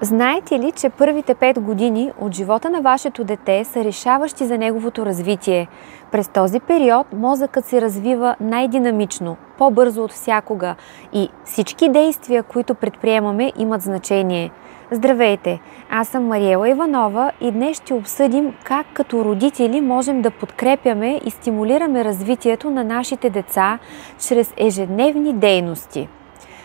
Знаете ли, че първите 5 години от живота на вашето дете са решаващи за неговото развитие? През този период мозъкът се развива най-динамично, по-бързо от всякога и всички действия, които предприемаме, имат значение. Здравейте! Аз съм Мариела Иванова и днес ще обсъдим как като родители можем да подкрепяме и стимулираме развитието на нашите деца чрез ежедневни дейности.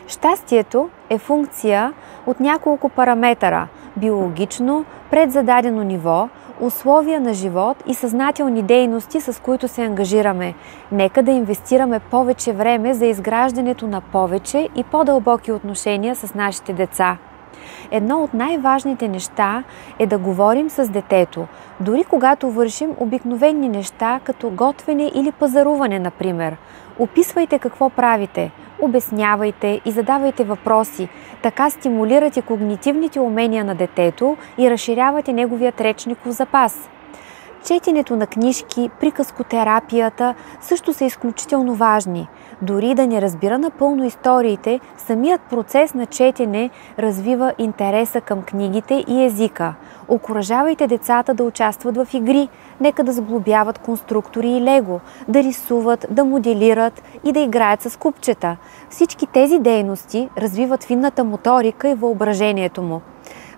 Щастието е функция от няколко параметъра – биологично, предзададено ниво, условия на живот и съзнателни дейности, с които се ангажираме. Нека да инвестираме повече време за изграждането на повече и по-дълбоки отношения с нашите деца. Едно от най-важните неща е да говорим с детето, дори когато вършим обикновени неща, като готвене или пазаруване, например. Описвайте какво правите, обяснявайте и задавайте въпроси. Така стимулирате когнитивните умения на детето и разширявате неговият речников запас. Четенето на книжки, приказкотерапията също са изключително важни. Дори да не разбира напълно историите, самият процес на четене развива интереса към книгите и езика. Окуражавайте децата да участват в игри, нека да сглобяват конструктори и лего, да рисуват, да моделират и да играят с купчета. Всички тези дейности развиват финната моторика и въображението му.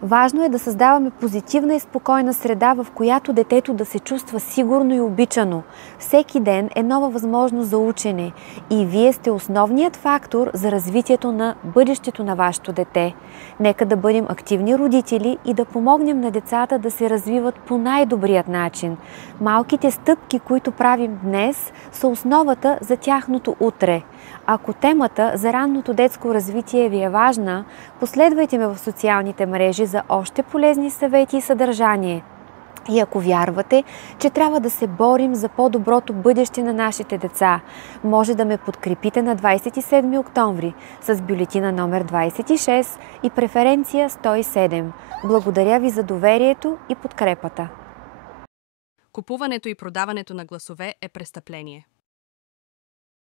Важно е да създаваме позитивна и спокойна среда, в която детето да се чувства сигурно и обичано. Всеки ден е нова възможност за учене и вие сте основният фактор за развитието на бъдещето на вашето дете. Нека да бъдем активни родители и да помогнем на децата да се развиват по най-добрият начин. Малките стъпки, които правим днес, са основата за тяхното утре. Ако темата за ранното детско развитие ви е важна, последвайте ме в социалните мрежи за още полезни съвети и съдържание. И ако вярвате, че трябва да се борим за по-доброто бъдеще на нашите деца, може да ме подкрепите на 27 октомври с бюлетина номер 26 и преференция 107. Благодаря ви за доверието и подкрепата. Купуването и продаването на гласове е престъпление.